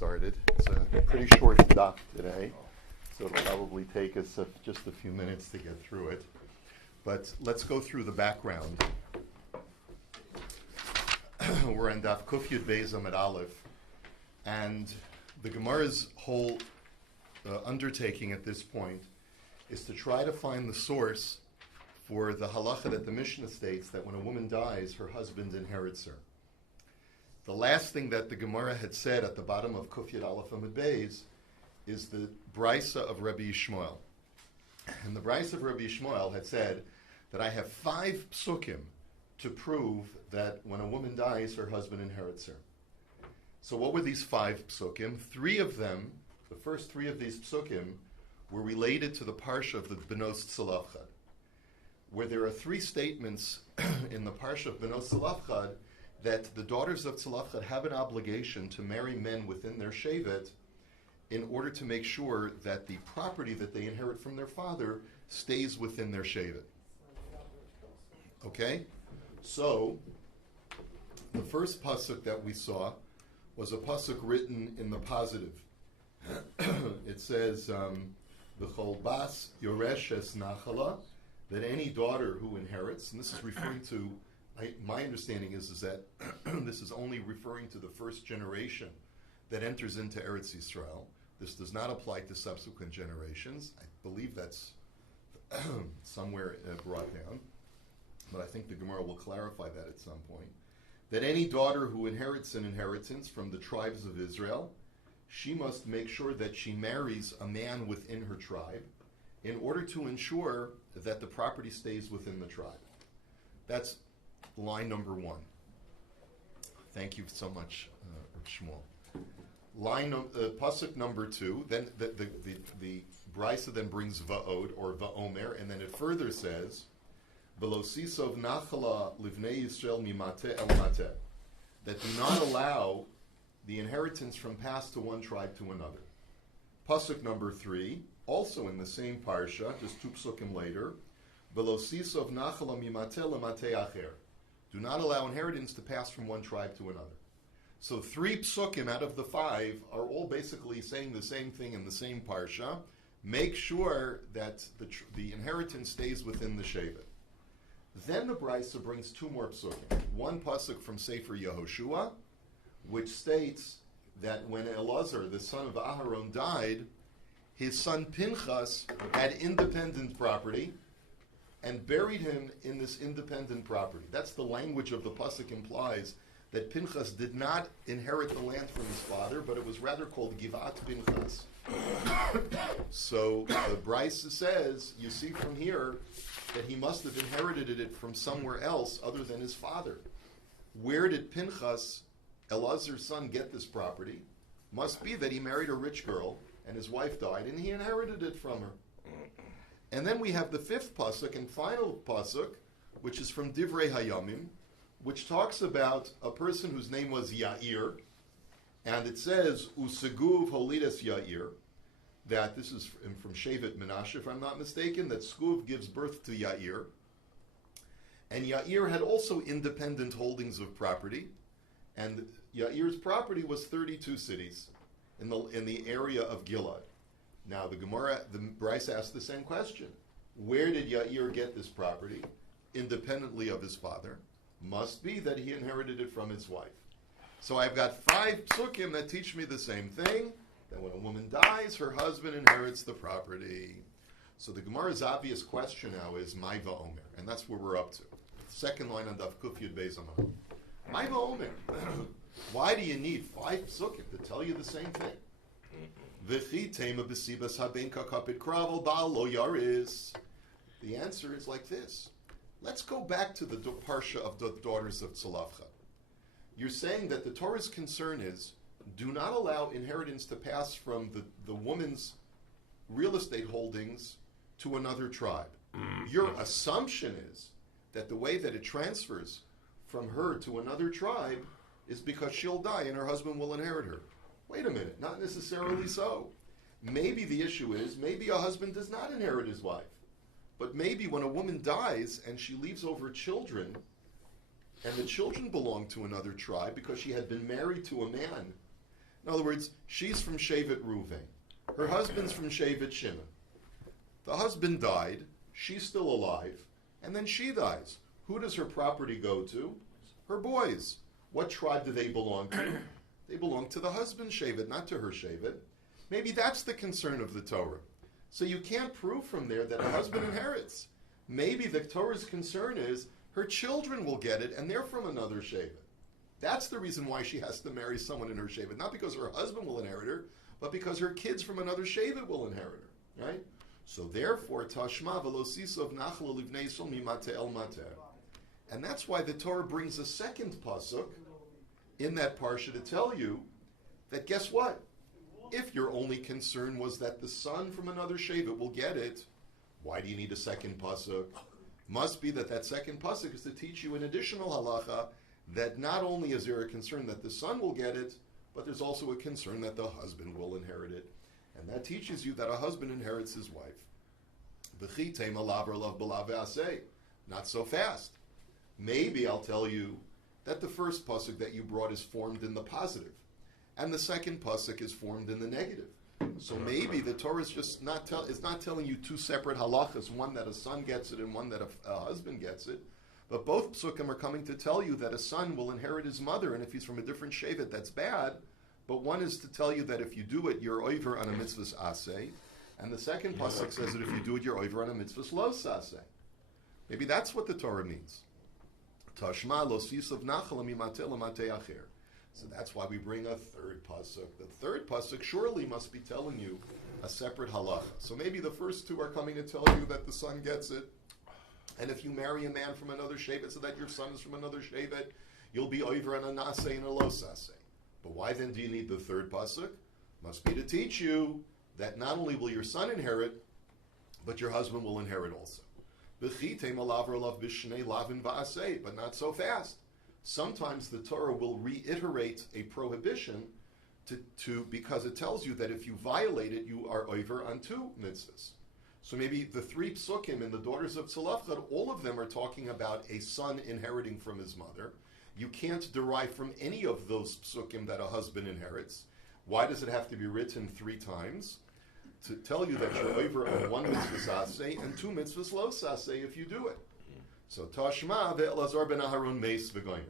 started. It's a pretty short daf today, so it'll probably take us just a few minutes to get through it. But let's go through the background. We're on daf Kuf Yud Beis Amud Aleph, and the Gemara's whole undertaking at this point is to try to find the source for the halacha that the Mishnah states that when a woman dies, her husband inherits her. The last thing that the Gemara had said at the bottom of Kuf Yud Aleph Amud Beis is the brisa of Rabbi Yishmael. And the brisa of Rabbi Yishmael had said that I have 5 psukim to prove that when a woman dies, her husband inherits her. So what were these 5 psukim? 3 of them, the first 3 of these psukim, were related to the parsha of the Benos Tzalafchad, where there are 3 statements in the parsha of Benos Tzalafchad that the daughters of Tzalafchad have an obligation to marry men within their shevet in order to make sure that the property that they inherit from their father stays within their shevet. Okay? So, the first pasuk that we saw was a pasuk written in the positive. It says, V'chol bas yoreshes nachala, that any daughter who inherits, and this is referring to, my understanding is that this is only referring to the first generation that enters into Eretz Yisrael. This does not apply to subsequent generations. I believe that's somewhere brought down, but I think the Gemara will clarify that at some point. That any daughter who inherits an inheritance from the tribes of Israel, she must make sure that she marries a man within her tribe in order to ensure that the property stays within the tribe. That's line number 1. Thank you so much, Shmuel. Pasuk number 2. Then the brisa then brings va'od or va'omer, and then it further says, "V'lo sisov nachala livnei Yisrael mimate el mate," that do not allow the inheritance from passed to one tribe to another. Pasuk number 3, also in the same parsha, just 2 psukim later, "V'lo sisov nachala mimate lemate acher." Do not allow inheritance to pass from one tribe to another. So 3 psukim out of the 5 are all basically saying the same thing in the same parsha. Make sure that the inheritance stays within the shevet. Then the brisa brings 2 more psukim. One pasuk from Sefer Yehoshua, which states that when Elazar, the son of Aharon, died, his son Pinchas had independent property and buried him in this independent property. That's the language of the pasuk implies that Pinchas did not inherit the land from his father, but it was rather called Givat Pinchas. So the brisa says, you see from here, that he must have inherited it from somewhere else other than his father. Where did Pinchas, Elazar's son, get this property? Must be that he married a rich girl, and his wife died, and he inherited it from her. And then we have the 5th pasuk and final pasuk, which is from Divrei Hayamim, which talks about a person whose name was Yair, and it says, Useguv holides Yair, that this is from Shevet Menashe, if I'm not mistaken, that Skuv gives birth to Yair. And Yair had also independent holdings of property, and Yair's property was 32 cities in the area of Gilad. Now the Bryce asked the same question. Where did Yair get this property, independently of his father? Must be that he inherited it from his wife. So I've got 5 psukim that teach me the same thing, that when a woman dies, her husband inherits the property. So the Gemara's obvious question now is, Mai va'omer, and that's where we're up to. Second line on Daf Kuf Yud Beis Amud Aleph. Mai va'omer. Why do you need 5 psukim to tell you the same thing? V'chi tema b'sibas haben kakapit kravel bal lo yaris. The answer is like this. Let's go back to the parsha of the daughters of Tzalafchad. You're saying that the Torah's concern is, do not allow inheritance to pass from the woman's real estate holdings to another tribe. Your assumption is that the way that it transfers from her to another tribe is because she'll die and her husband will inherit her. Wait a minute, not necessarily so. Maybe the issue is, maybe a husband does not inherit his wife. But maybe when a woman dies and she leaves over children, and the children belong to another tribe because she had been married to a man In other words, she's from Shevet Ruvain. Her husband's from Shevet Shimon. The husband died, she's still alive, and then she dies. Who does her property go to? Her boys. What tribe do they belong to? They belong to the husband's Shevet, not to her Shevet. Maybe that's the concern of the Torah. So you can't prove from there that a husband inherits. Maybe the Torah's concern is her children will get it, and they're from another Shevet. That's the reason why she has to marry someone in her Shevet. Not because her husband will inherit her, but because her kids from another Shevet will inherit her. Right? So therefore, Tashma v'lo sisov nachla livnei yisrael mimate el mateh. And that's why the Torah brings a second pasuk in that parsha to tell you that guess what? If your only concern was that the son from another Shevet will get it, why do you need a second pasuk? Must be that second pasuk is to teach you an additional halacha that not only is there a concern that the son will get it, but there's also a concern that the husband will inherit it. And that teaches you that a husband inherits his wife. Not so fast. Maybe I'll tell you that the first pasuk that you brought is formed in the positive, and the second pasuk is formed in the negative. So maybe the Torah is just not telling you two separate halachas, one that a son gets it and one that a husband gets it. But both psukim are coming to tell you that a son will inherit his mother, and if he's from a different shevet, that's bad. But one is to tell you that if you do it, you're over on a mitzvah's aseh, and the second pasuk says that if you do it, you're over on a mitzvah's lo saseh. Maybe that's what the Torah means. Tashma lo sisav nachal mimate lamate acher. So that's why we bring a third pasuk. The third pasuk surely must be telling you a separate halacha. So maybe the first two are coming to tell you that the son gets it, and if you marry a man from another shevet so that your son is from another shevet, you'll be over on a naseh and a lo saseh. But why then do you need the third pasuk? Must be to teach you that not only will your son inherit, but your husband will inherit also. But not so fast. Sometimes the Torah will reiterate a prohibition to because it tells you that if you violate it, you are over on two mitzvahs. So maybe the three psukim in the daughters of Tzalafchad, all of them are talking about a son inheriting from his mother. You can't derive from any of those psukim that a husband inherits. Why does it have to be written three times? To tell you that you're over on one mitzvah saseh and two mitzvahs lo saseh if you do it. So Tashma ve'elazar ben Aharon meis v'goyim.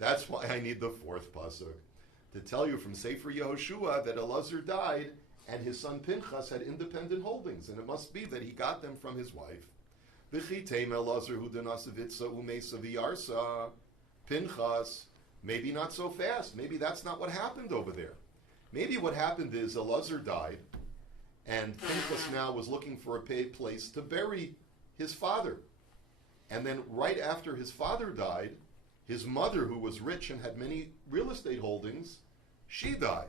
That's why I need the fourth pasuk to tell you from Sefer Yehoshua that Elazar died and his son Pinchas had independent holdings, and it must be that he got them from his wife. V'chiteim Elazar hu denasavitza umeisa v'yarsa. Pinchas, maybe not so fast. Maybe that's not what happened over there. Maybe what happened is Elazar died, and Pinchas now was looking for a paid place to bury his father. And then right after his father died, his mother, who was rich and had many real estate holdings, she died.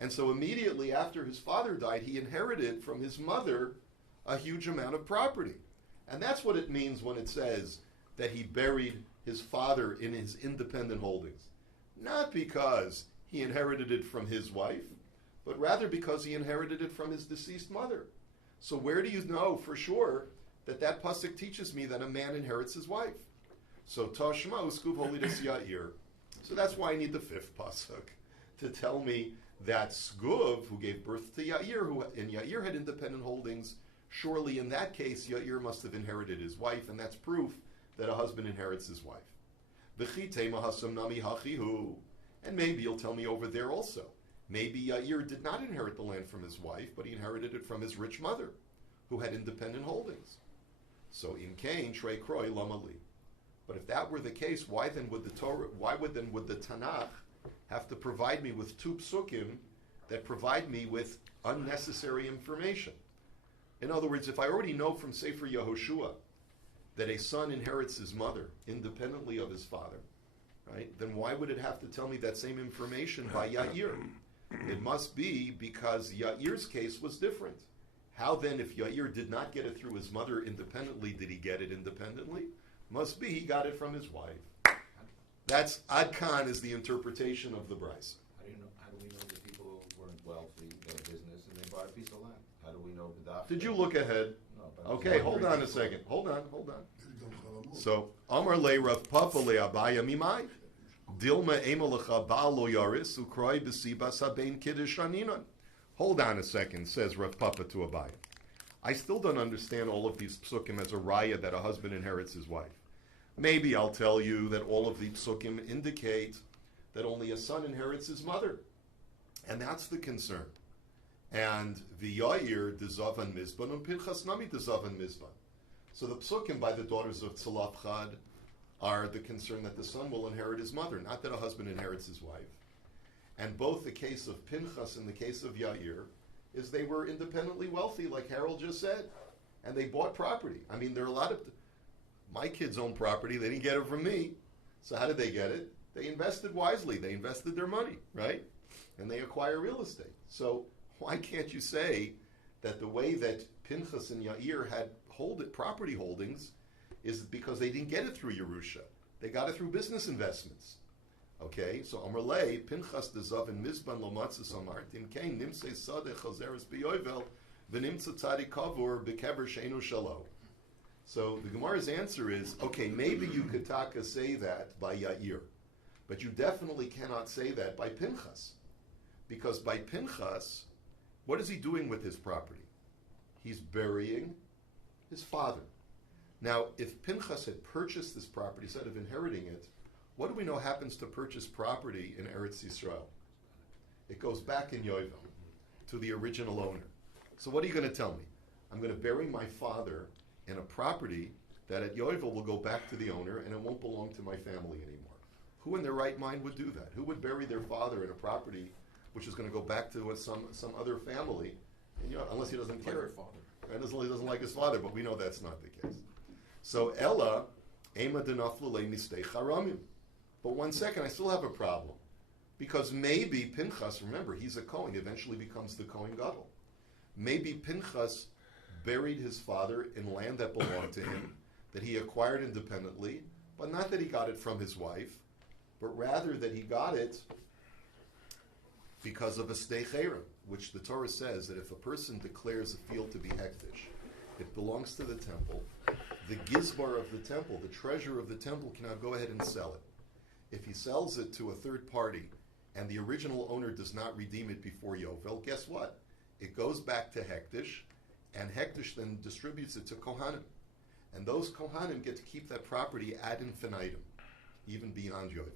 And so immediately after his father died, he inherited from his mother a huge amount of property. And that's what it means when it says that he buried his father in his independent holdings. Not because he inherited it from his wife, but rather because he inherited it from his deceased mother. So where do you know for sure that pasuk teaches me that a man inherits his wife? So Tashma uskuv holidus Yair. So that's why I need the fifth pasuk to tell me that Skuv, who gave birth to Yair, and Yair had independent holdings, surely in that case Yair must have inherited his wife, and that's proof that a husband inherits his wife. And maybe you'll tell me over there also. Maybe Yair did not inherit the land from his wife, but he inherited it from his rich mother, who had independent holdings. So in Cain, Trei Kroi Lamali. But if that were the case, why would the Tanakh have to provide me with two psukim that provide me with unnecessary information? In other words, if I already know from Sefer Yehoshua that a son inherits his mother independently of his father, right? Then why would it have to tell me that same information by Yair? It must be because Yair's case was different. How then, if Yair did not get it through his mother independently, did he get it independently? Must be he got it from his wife. That's Adkan is the interpretation of the Bryce. How do we know that people weren't wealthy, they had business, and they bought a piece of land? How do we know the doctor? Did you look ahead? No. But Okay, hold on a second. Hold on. So, Amar le Rav Papa le Abaya mimai. Dilma emalacha baal lo yaris ukroi b'sibas habein kiddush aninon. Hold on a second, says Rav Papa to Abaye. I still don't understand all of these psukim as a raya that a husband inherits his wife. Maybe I'll tell you that all of the psukim indicate that only a son inherits his mother. And that's the concern. And v'yair dezavan mizban and Pinchas nami dezavan mizban. So the psukim by the daughters of Tzalapchad are the concern that the son will inherit his mother, not that a husband inherits his wife. And both the case of Pinchas and the case of Yair is they were independently wealthy, like Harold just said, and they bought property. I mean, there are a lot of my kids own property. They didn't get it from me. So how did they get it? They invested wisely. They invested their money, right? And they acquire real estate. So why can't you say that the way that Pinchas and Yair had property holdings is because they didn't get it through Yerusha. They got it through business investments. Okay, so Amrlei, Pinchas dezav in Mizban lo matzis amartim kein nimse sadeh chazeres biyovel v'nimtza tzadi kavur bekever sheinu shalo. So the Gemara's answer is, okay, maybe you could taka say that by Yair, but you definitely cannot say that by Pinchas. Because by Pinchas, what is he doing with his property? He's burying his father. Now, if Pinchas had purchased this property instead of inheriting it, what do we know happens to purchase property in Eretz Yisrael? It goes back in Yovel to the original owner. So what are you going to tell me? I'm going to bury my father in a property that at Yovel will go back to the owner and it won't belong to my family anymore. Who in their right mind would do that? Who would bury their father in a property which is going to go back to some other family, and, unless he doesn't care? He doesn't like his father, but we know that's not the case. So Ella, Ema denaflu le mistei charamim. But one second, I still have a problem. Because maybe Pinchas, remember, he's a Kohen, eventually becomes the Kohen Gadol. Maybe Pinchas buried his father in land that belonged to him, that he acquired independently, but not that he got it from his wife, but rather that he got it because of a steicherim, which the Torah says that if a person declares a field to be hektish, it belongs to the temple. The gizbar of the temple, the treasurer of the temple, cannot go ahead and sell it. If he sells it to a third party and the original owner does not redeem it before Yovel, guess what? It goes back to hektish, and hektish then distributes it to Kohanim. And those Kohanim get to keep that property ad infinitum, even beyond Yovel.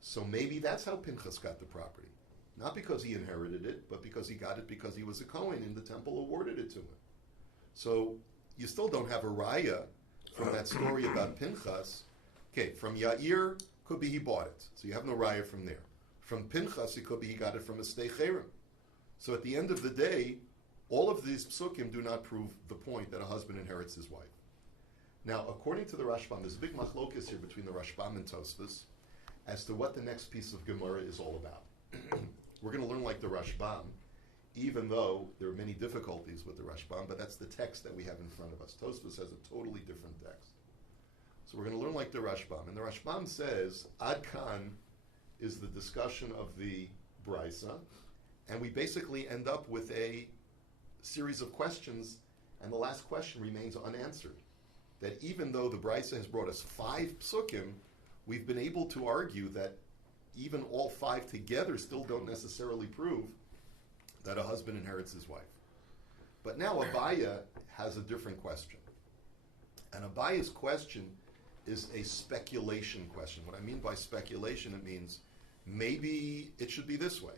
So maybe that's how Pinchas got the property. Not because he inherited it, but because he got it because he was a Kohen and the temple awarded it to him. So you still don't have a raya from that story about Pinchas. Okay, from Yair, could be he bought it. So you have no raya from there. From Pinchas, it could be he got it from a steicherim. So at the end of the day, all of these psukim do not prove the point that a husband inherits his wife. Now, according to the Rashbam, there's a big machlokas here between the Rashbam and Tosfos as to what the next piece of Gemara is all about. We're going to learn like the Rashbam, even though there are many difficulties with the Rashbam, but that's the text that we have in front of us. Tosfos has a totally different text. So we're going to learn like the Rashbam. And the Rashbam says, Ad Kan is the discussion of the Brisa, and we basically end up with a series of questions, and the last question remains unanswered. That even though the Brisa has brought us 5 psukim, we've been able to argue that even all 5 together still don't necessarily prove that a husband inherits his wife. But now Abaya has a different question. And Abaya's question is a speculation question. What I mean by speculation, it means maybe it should be this way.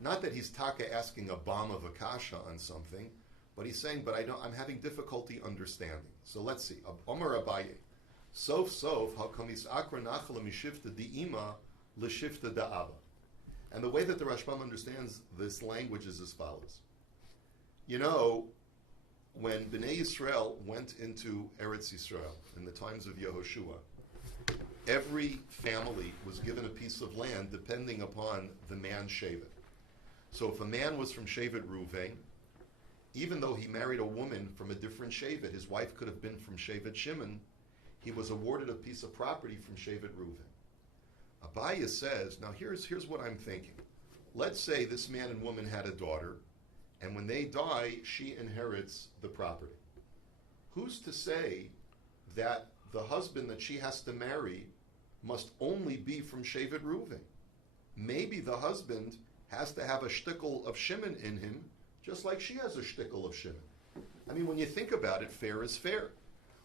Not that he's taka asking a bomb of akasha on something, but he's saying, but I'm having difficulty understanding. So let's see. Omar Abaye. Sof how come is akra nachala mishifta di'ima l'shifta da'aba. And the way that the Rashbam understands this language is as follows. You know, when Bnei Yisrael went into Eretz Yisrael in the times of Yehoshua, every family was given a piece of land depending upon the man's shevet. So if a man was from Shevet Ruvain, even though he married a woman from a different Shevet, his wife could have been from Shevet Shimon, he was awarded a piece of property from Shevet Ruvain. Abaya says, now here's what I'm thinking. Let's say this man and woman had a daughter, and when they die, she inherits the property. Who's to say that the husband that she has to marry must only be from Shevet Reuven. Maybe the husband has to have a shtickle of Shimon in him, just like she has a shtickle of Shimon. I mean, when you think about it, fair is fair.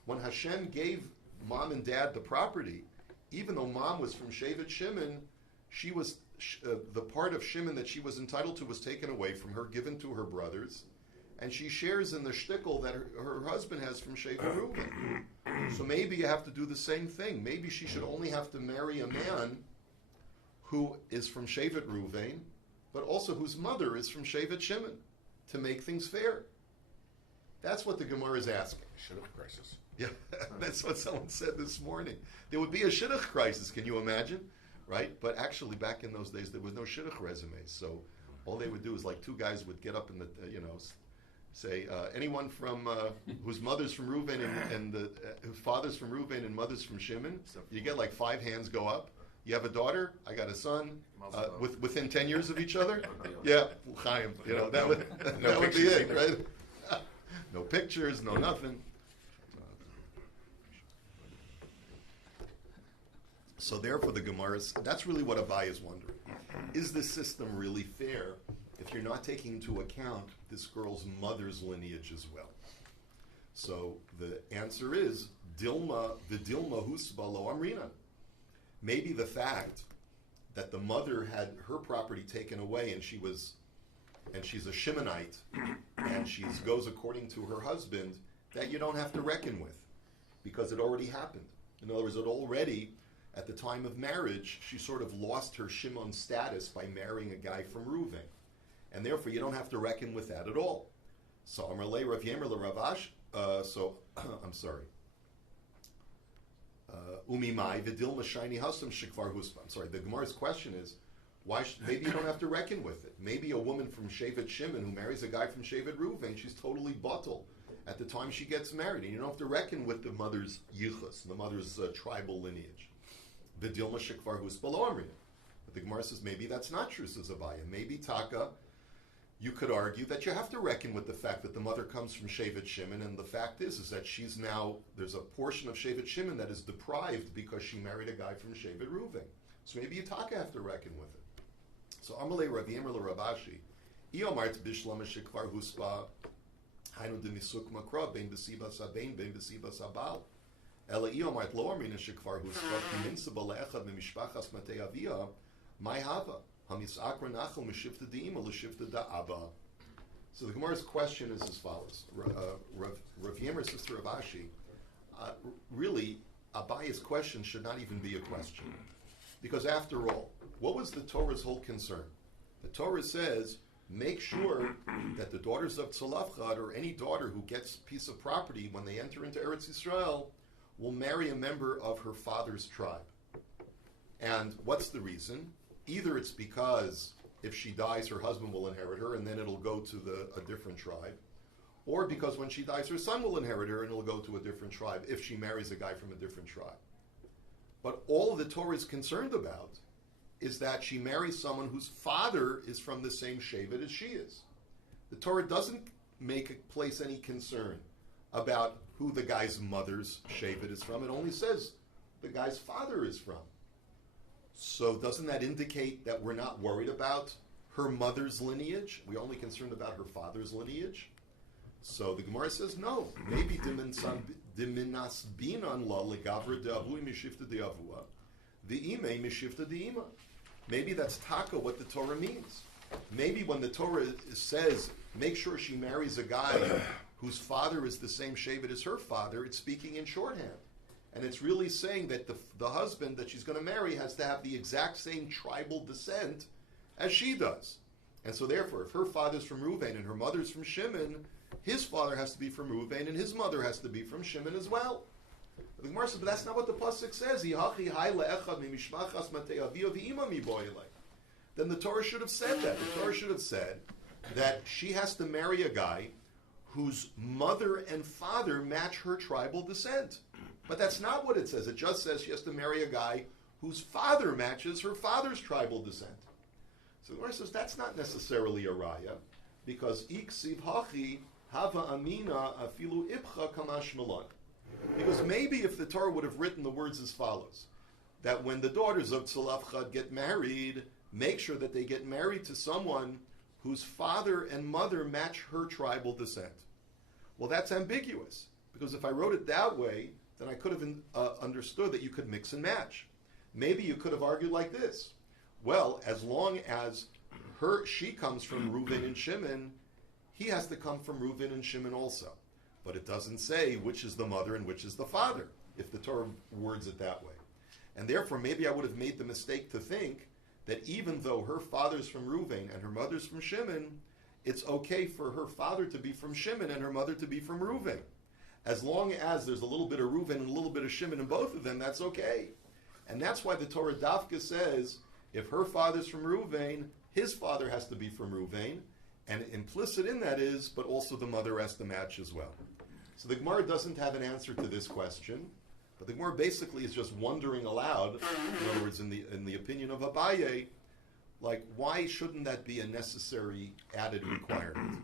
When Hashem gave mom and dad the property, even though mom was from Shevet Shimon, she was the part of Shimon that she was entitled to was taken away from her, given to her brothers, and she shares in the shtickle that her husband has from Shevet Reuven. So maybe you have to do the same thing. Maybe she should only have to marry a man who is from Shevet Reuven, but also whose mother is from Shevet Shimon, to make things fair. That's what the Gemara is asking. Shidduch crisis. Yeah, that's what someone said this morning. There would be a shidduch crisis, can you imagine? Right? But actually, back in those days, there was no shidduch resumes. So all they would do is like two guys would get up in the, say, anyone from whose mother's from Reuven and whose father's from Reuven and mother's from Shimon. You get like 5 hands go up. You have a daughter. I got a son. Within 10 years of each other. Yeah, Chaim. That would be it, right? No pictures, no nothing. So therefore, the Gemara, that's really what Abai is wondering. Is this system really fair if you're not taking into account this girl's mother's lineage as well? So the answer is, Dilma husba lo amrina. Maybe the fact that the mother had her property taken away and she's a Shimonite, and she goes according to her husband, that you don't have to reckon with, because it already happened. In other words, it already, at the time of marriage, she sort of lost her Shimon status by marrying a guy from Reuven. And therefore, you don't have to reckon with that at all. So, I'm sorry. The Gemara's question is, maybe you don't have to reckon with it. Maybe a woman from Shevet Shimon who marries a guy from Shevet Reuven, she's totally batel at the time she gets married, and you don't have to reckon with the mother's yichus, the mother's tribal lineage. V'dilma shekvar hus below amrina. But the Gemara says maybe that's not true, says Abaya. Maybe Taka, you could argue that you have to reckon with the fact that the mother comes from Shevet Shimon, and the fact is that she's now, there's a portion of Shevet Shimon that is deprived because she married a guy from Shevet Reuven. So maybe you Taka have to reckon with it. So Amalei Rav Yemer Ravashi, Iomart Bishlam Shekvar Huspa, Hainu de Nisuk Makra, Ben Besiba Sabain, Ben Besiba Sabal. Ela Iomart Lo Amrina Shekvar Huspa, Kiminsa Balechad Mimishpachas Matei Avia, Mai Hava, Hamisakra Nachal Mishifta Deima, Lishifta Da Abba. So the Gemara's question is as follows. Rav Yemer says to Ravashi, really, Abaya's question should not even be a question. Because after all, what was the Torah's whole concern? The Torah says, make sure that the daughters of Tzolafchad, or any daughter who gets a piece of property when they enter into Eretz Yisrael, will marry a member of her father's tribe. And what's the reason? Either it's because if she dies, her husband will inherit her, and then it'll go to a different tribe. Or because when she dies, her son will inherit her, and it'll go to a different tribe if she marries a guy from a different tribe. But all the Torah is concerned about is that she marries someone whose father is from the same Shevet as she is. The Torah doesn't place any concern about who the guy's mother's Shevet is from. It only says the guy's father is from. So doesn't that indicate that we're not worried about her mother's lineage? We're only concerned about her father's lineage? So the Gemara says, no. Maybe Diminas binan la legavra de'avui mishifta de'avua, the ime mishifta de'ima. Maybe that's taka what the Torah means. Maybe when the Torah says, make sure she marries a guy whose father is the same Shevet as her father, it's speaking in shorthand. And it's really saying that the husband that she's going to marry has to have the exact same tribal descent as she does. And so therefore, if her father's from Reuven and her mother's from Shimon, his father has to be from Reuven and his mother has to be from Shimon as well. The Gemara says, but that's not what the pasuk says. Then the Torah should have said that. The Torah should have said that she has to marry a guy whose mother and father match her tribal descent. But that's not what it says. It just says she has to marry a guy whose father matches her father's tribal descent. So the Gemara says that's not necessarily a raya, because iksiv hachi hava amina afilu ibcha kamash malon. Because maybe if the Torah would have written the words as follows, that when the daughters of Tzalafchad get married, make sure that they get married to someone whose father and mother match her tribal descent. Well, that's ambiguous, because if I wrote it that way, then I could have understood that you could mix and match. Maybe you could have argued like this. Well, as long as she comes from Reuven and Shimon, he has to come from Reuven and Shimon also. But it doesn't say which is the mother and which is the father, if the Torah words it that way. And therefore, maybe I would have made the mistake to think that even though her father's from Reuven and her mother's from Shimon, it's okay for her father to be from Shimon and her mother to be from Reuven. As long as there's a little bit of Reuven and a little bit of Shimon in both of them, that's okay. And that's why the Torah Dafka says, if her father's from Reuven, his father has to be from Reuven, and implicit in that is, but also the mother has to match as well. So the Gemara doesn't have an answer to this question, but the Gemara basically is just wondering aloud, in other words, in the opinion of Abaye, like, why shouldn't that be a necessary added requirement?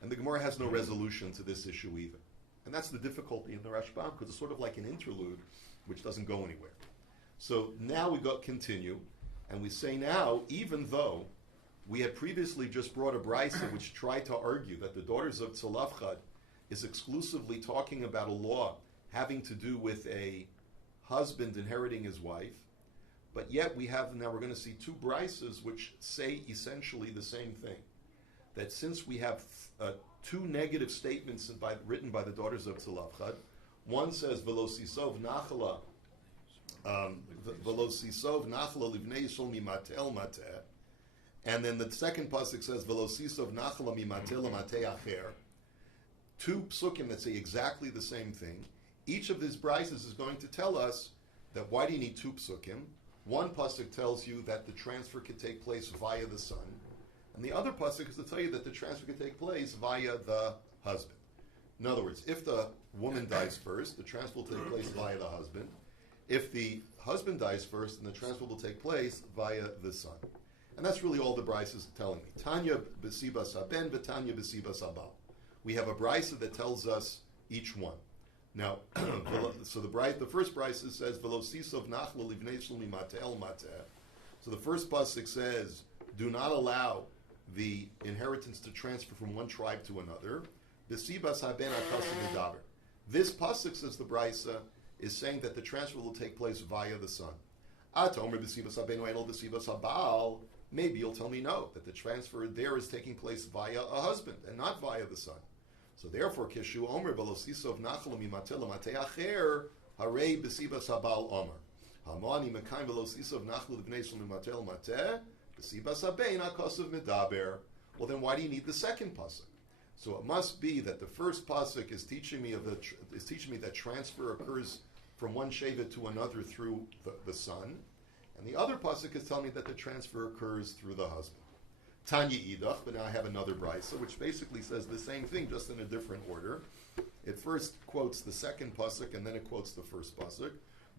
And the Gemara has no resolution to this issue either. And that's the difficulty in the Rashbam, because it's sort of like an interlude, which doesn't go anywhere. So now we continue, and we say now, even though we had previously just brought a brisa which tried to argue that the daughters of Tzalafchad is exclusively talking about a law having to do with a husband inheriting his wife, but yet we're going to see two brisas which say essentially the same thing. That since we have two negative statements written by the daughters of Tzalafchad, one says, V'lo sisov nachala, V'lo sisov nachala livnei yishol mimatel mateh, and then the second pasuk says, V'lo sisov nachala mimatel mateh acher. Two psukim that say exactly the same thing. Each of these brises is going to tell us that why do you need two psukim? One pasuk tells you that the transfer could take place via the son, and the other pasuk is to tell you that the transfer could take place via the husband. In other words, if the woman dies first, the transfer will take place via the husband. If the husband dies first, then the transfer will take place via the son. And that's really all the brisa is telling me. Tanya b'sibas haben, v'tanya b'sibas habal. We have a brisa that tells us each one. Now, so the first brisa says, "V'lo sisov nachla livnei shel mimatel mateh." So the first pasuk says, "Do not allow the inheritance to transfer from one tribe to another." B'sibas haben akasim medaber. This pasuk, says the brisa, is saying that the transfer will take place via the son. Atomer b'sibas haben oel b'sibas habal. Maybe you'll tell me no, that the transfer there is taking place via a husband and not via the son. So therefore, Kishu Omer Velosisov Nachal Mimatel Matei Acher Harei Besibas Habal Omer Hamani Mekaim Velosisov Nachal Livnei Shel Mimatel Mateh Besibas Habein Akasav Medaber. Well, then why do you need the second pasuk? So it must be that the first pasuk is teaching me that transfer occurs from one shevet to another through the son, and the other pasuk is telling me that the transfer occurs through the husband. Tanya Idach, but now I have another brisa, which basically says the same thing, just in a different order. It first quotes the second pasuk, and then it quotes the first pasuk.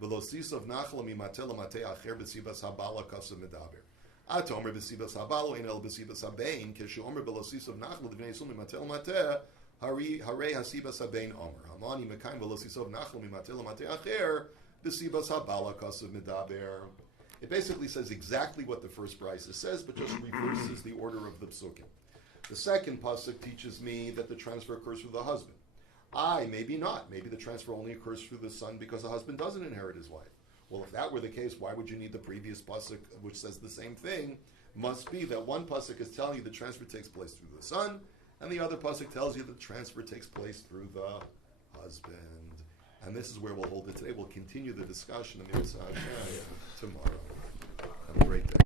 Velosisov nachla mimatel matei acher b'sibas habala kasav medaber. Atomer b'sibas habalo ein el b'sibas habein keshu omer velosisov nachla livnei yisum mimatel mateh harei hasibas habein omer hamani mekaim velosisov nachla mimatel matei acher b'sibas habala kasav medaber. It basically says exactly what the first brisa says, but just reverses the order of the psukim. The second pasuk teaches me that the transfer occurs through the husband. Maybe not. Maybe the transfer only occurs through the son because the husband doesn't inherit his wife. Well, if that were the case, why would you need the previous pasuk, which says the same thing? Must be that one pasuk is telling you the transfer takes place through the son, and the other pasuk tells you the transfer takes place through the husband. And this is where we'll hold it today. We'll continue the discussion of Mitzvah Hashem tomorrow. Have a great day.